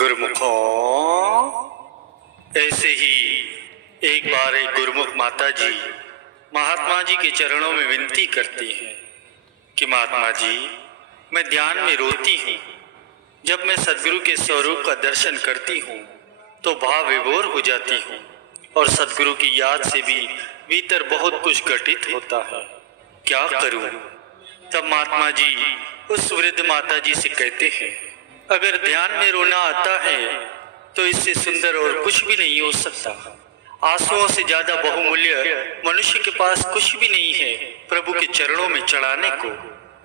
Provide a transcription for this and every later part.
गुरुमुखों, ऐसे ही एक बार एक गुरुमुख माता जी महात्मा जी के चरणों में विनती करती हैं कि महात्मा जी, मैं ध्यान में रोती हूँ। जब मैं सदगुरु के स्वरूप का दर्शन करती हूँ तो भाव विभोर हो जाती हूँ और सदगुरु की याद से भी भीतर बहुत कुछ घटित होता है। क्या करूँ? तब महात्मा जी उस वृद्ध माता जी से कहते हैं, अगर ध्यान में रोना आता है तो इससे सुंदर और कुछ भी नहीं हो सकता। आंसुओं से ज्यादा बहुमूल्य मनुष्य के पास कुछ भी नहीं है प्रभु के चरणों में चढ़ाने को।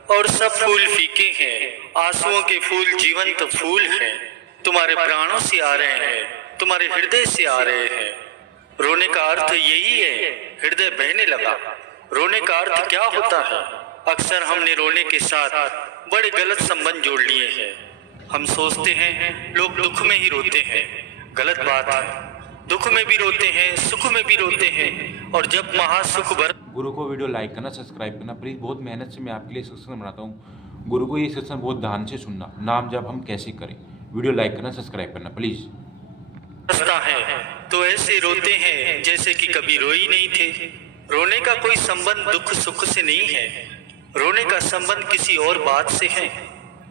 और सब फूल फीके हैं, आंसुओं के फूल जीवंत फूल हैं। तुम्हारे प्राणों से आ रहे हैं, तुम्हारे हृदय से आ रहे हैं। रोने का अर्थ यही है, हृदय बहने लगा। रोने का अर्थ क्या होता है? अक्सर हमने रोने के साथ बड़े गलत संबंध जोड़ लिए हैं। हम सोचते हैं लोग दुख में ही रोते हैं, गलत बात है। दुख में भी रोते हैं, सुख में भी रोते हैं। और जब महासुख भर गुरु को वीडियो लाइक करना, सब्सक्राइब करना प्लीज़। बहुत मेहनत से मैं आपके लिए सत्संग बनाता हूँ। गुरु को ये सत्संग बहुत ध्यान से सुनना। नाम जब हम कैसे करें, वीडियो लाइक करना, सब्सक्राइब करना प्लीज़। बरसता है तो ऐसे रोते हैं जैसे कि कभी रोए नहीं थे। रोने का कोई संबंध दुख सुख से नहीं है। रोने का संबंध किसी और बात से है।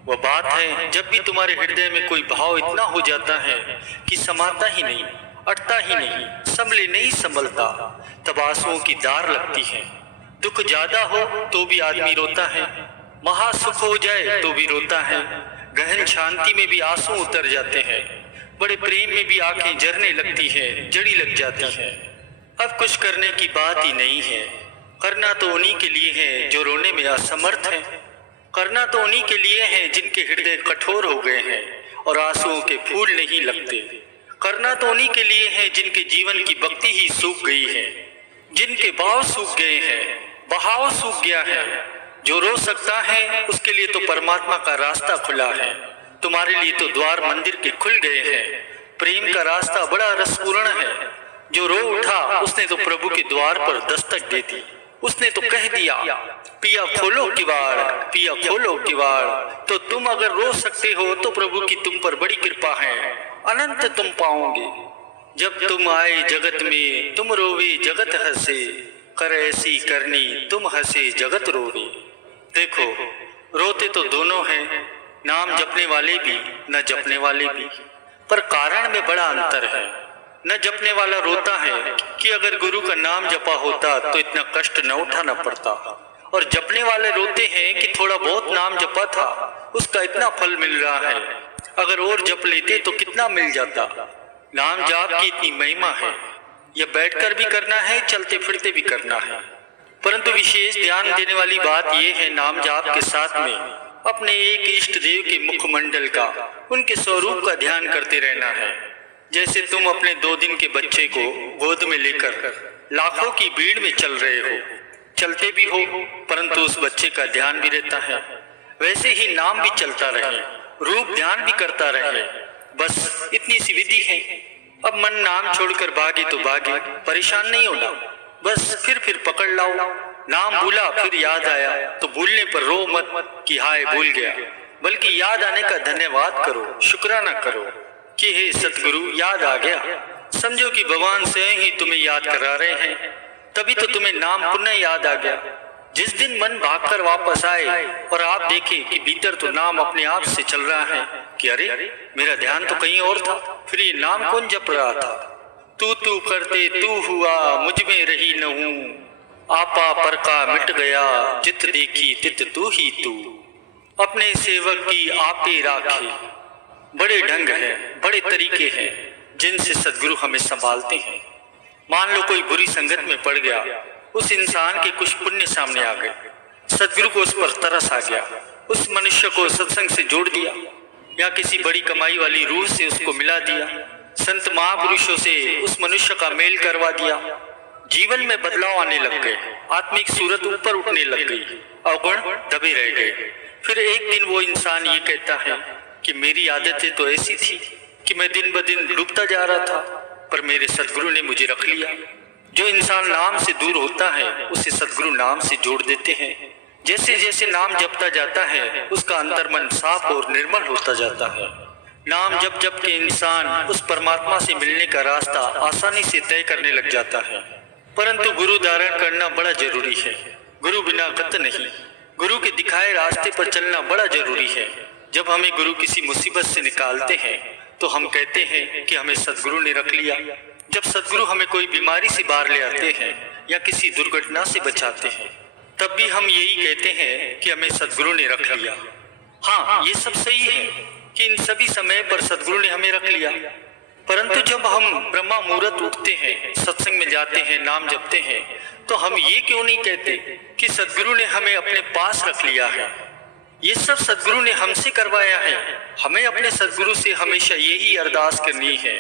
वह बात है जब भी तुम्हारे हृदय में कोई भाव इतना हो जाता है कि समाता ही नहीं, अटता ही नहीं, संभले नहीं संभलता, तब आंसुओं की धार लगती है। दुख ज्यादा हो तो भी आदमी रोता है, महासुख हो जाए तो भी रोता है, गहन शांति में भी आंसू उतर जाते हैं, बड़े प्रेम में भी आंखें जरने लगती है, जड़ी लग जाती है। अब कुछ करने की बात ही नहीं है। करना तो उन्हीं के लिए है जो रोने में असमर्थ है। करना तो उन्हीं के लिए है जिनके हृदय कठोर हो गए हैं और आंसुओं के फूल नहीं लगते। करना तो उन्हीं के लिए है जिनके जीवन की भक्ति ही सूख गई है, जिनके भाव सूख गए हैं, बहाव सूख गया है। जो रो सकता है उसके लिए तो परमात्मा का रास्ता खुला है। तुम्हारे लिए तो द्वार मंदिर के खुल गए हैं। प्रेम का रास्ता बड़ा रसपूर्ण है। जो रो उठा उसने तो प्रभु के द्वार पर दस्तक दे दी। उसने तो कह दिया, पिया खोलो किवाड़, पिया खोलो किवाड़। तो तुम अगर रो सकते हो तो प्रभु की तुम पर बड़ी कृपा है, अनंत तुम पाओगे। जब तुम आए जगत में तुम रोवे जगत हंसे, कर ऐसी करनी तुम हंसे जगत रोवे। देखो, रोते तो दोनों हैं, नाम जपने वाले भी न जपने वाले भी, पर कारण में बड़ा अंतर है। न जपने वाला रोता है कि अगर गुरु का नाम जपा होता तो इतना कष्ट न उठाना पड़ता, और जपने वाले रोते हैं कि थोड़ा बहुत नाम जपा था, उसका इतना फल मिल रहा है, अगर और जप लेते तो कितना मिल जाता। नाम जाप की इतनी महिमा है। यह बैठकर भी करना है, चलते फिरते भी करना है। परंतु विशेष ध्यान देने वाली बात यह है, नाम जाप के साथ में अपने एक इष्ट देव के मुखमंडल का, उनके स्वरूप का ध्यान करते रहना है। जैसे तुम अपने 2 दिन के बच्चे को गोद में लेकर लाखों की भीड़ में चल रहे हो, चलते भी हो परंतु उस बच्चे का ध्यान भी रहता है, वैसे ही नाम भी चलता रहे, रूप ध्यान भी करता रहे। बस इतनी सी विधि है। अब मन नाम छोड़कर भागे तो भागे, परेशान नहीं होना। बस फिर पकड़ लाओ। नाम भूला फिर याद आया तो भूलने पर रो मत कि हाय भूल गया, बल्कि याद आने का धन्यवाद करो, शुक्राना करो कि हे सतगुरु याद आ गया। समझो कि भगवान स्वयं ही तुम्हें याद करा रहे हैं, तभी तो तुम्हें नाम पुनः याद आ गया। जिस दिन मन भागकर वापस आए और आप देखें कि भीतर तो नाम अपने आप से चल रहा है कि अरे मेरा ध्यान तो कहीं और था, फिर ये नाम कौन जप रहा था। तू करते तू हुआ, मुझ में रही न हूँ, आपा पर का मिट गया, जित देखी तित तू ही तू। अपने सेवक की आपे राखे। बड़े ढंग है, बड़े तरीके हैं जिनसे सदगुरु हमें संभालते हैं। मान लो कोई बुरी संगत में पड़ गया, उस इंसान के कुछ पुण्य सामने आ गए, सदगुरु को उस पर तरस आ गया, उस मनुष्य को सत्संग से जोड़ दिया, या किसी बड़ी कमाई वाली रूह से उसको मिला दिया, संत महापुरुषों से उस मनुष्य का मेल करवा दिया। जीवन में बदलाव आने लग गए, आत्मिक सूरत ऊपर उठने लग गई, अवगुण दबे रह गए। फिर एक दिन वो इंसान ये कहता है कि मेरी आदतें तो ऐसी थी कि मैं दिन ब दिन डूबता जा रहा था, पर मेरे सदगुरु ने मुझे रख लिया। जो इंसान नाम से दूर होता है उसे सदगुरु नाम से जोड़ देते हैं। जैसे जैसे नाम जपता जाता है उसका अंतर्मन साफ और निर्मल होता जाता है। नाम जप जप के इंसान उस परमात्मा से मिलने का रास्ता आसानी से तय करने लग जाता है। परंतु गुरु धारण करना बड़ा जरूरी है। गुरु बिना गत नहीं। गुरु के दिखाए रास्ते पर चलना बड़ा जरूरी है। जब हमें गुरु किसी मुसीबत से निकालते हैं तो हम कहते हैं कि हमें सदगुरु ने रख लिया। जब सदगुरु हमें कोई बीमारी से बाहर ले आते हैं या किसी दुर्घटना से बचाते हैं तब भी हम यही कहते हैं कि हमें सदगुरु ने रख लिया। हाँ, ये सब सही है कि इन सभी समय पर सदगुरु ने हमें रख लिया। परंतु जब हम ब्रह्मा मुहूर्त उठते हैं, सत्संग में जाते हैं, नाम जपते हैं, तो हम ये क्यों नहीं कहते कि सदगुरु ने हमें अपने पास रख लिया है। ये सब सदगुरु ने हमसे करवाया है। हमें अपने सदगुरु से हमेशा यही अरदास करनी है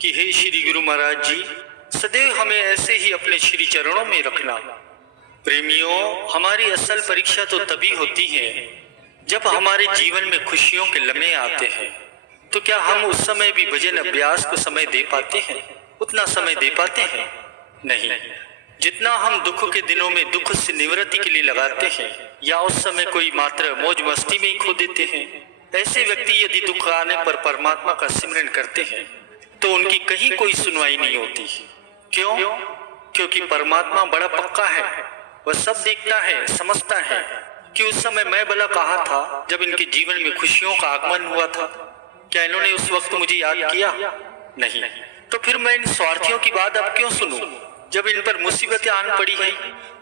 कि हे श्री गुरु महाराज जी, सदैव हमें ऐसे ही अपने श्री चरणों में रखना। प्रेमियों, हमारी असल परीक्षा तो तभी होती है जब हमारे जीवन में खुशियों के लम्हे आते हैं। तो क्या हम उस समय भी भजन अभ्यास को समय दे पाते हैं? उतना समय दे पाते हैं? नहीं। जितना हम दुख के दिनों में दुख से निवृत्ति के लिए लगाते हैं या उस समय कोई मात्र मौज मस्ती में ही खो देते हैं, ऐसे व्यक्ति यदि दुख आने पर परमात्मा का सिमरन करते हैं तो उनकी कहीं कोई सुनवाई नहीं होती। क्यों? क्योंकि परमात्मा बड़ा पक्का है। वह सब देखता है, समझता है कि उस समय मैं भला कहा था जब इनके जीवन में खुशियों का आगमन हुआ था। क्या इन्होंने उस वक्त मुझे याद किया? नहीं। तो फिर मैं इन स्वार्थियों की बात अब क्यों सुनूं? जब इन पर मुसीबतें आन पड़ी हैं,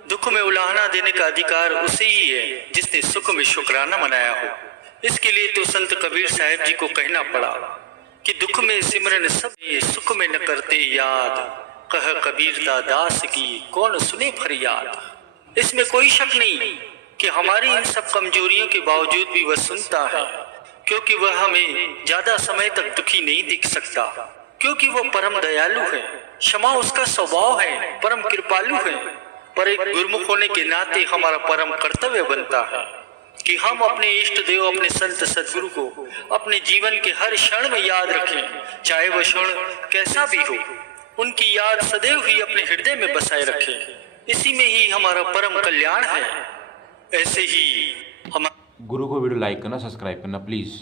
दुख में उलाहना देने का अधिकार उसे ही है जिसने सुख में शुक्राना मनाया हो। इसके लिए तो संत कबीर साहब जी को कहना पड़ा कि दुख में सिमरन सब, सुख में न करते याद, कह कबीरता दास की कौन सुने फरियाद। इसमें कोई शक नहीं कि हमारी इन सब कमजोरियों के बावजूद भी वह सुनता है, क्योंकि वह हमें ज्यादा समय तक दुखी नहीं देख सकता, क्योंकि वह परम दयालु है। क्षमा उसका स्वभाव है, परम कृपालु है। पर एक गुरुमुख होने के नाते हमारा परम कर्तव्य बनता है कि हम अपने इष्ट देव, अपने संत सदगुरु को अपने जीवन के हर क्षण में याद रखें, चाहे वह क्षण कैसा भी हो। उनकी याद सदैव ही अपने हृदय में बसाए रखें। इसी में ही हमारा परम कल्याण है। ऐसे ही हम गुरु को वीडियो लाइक करना, सब्सक्राइब करना प्लीज़।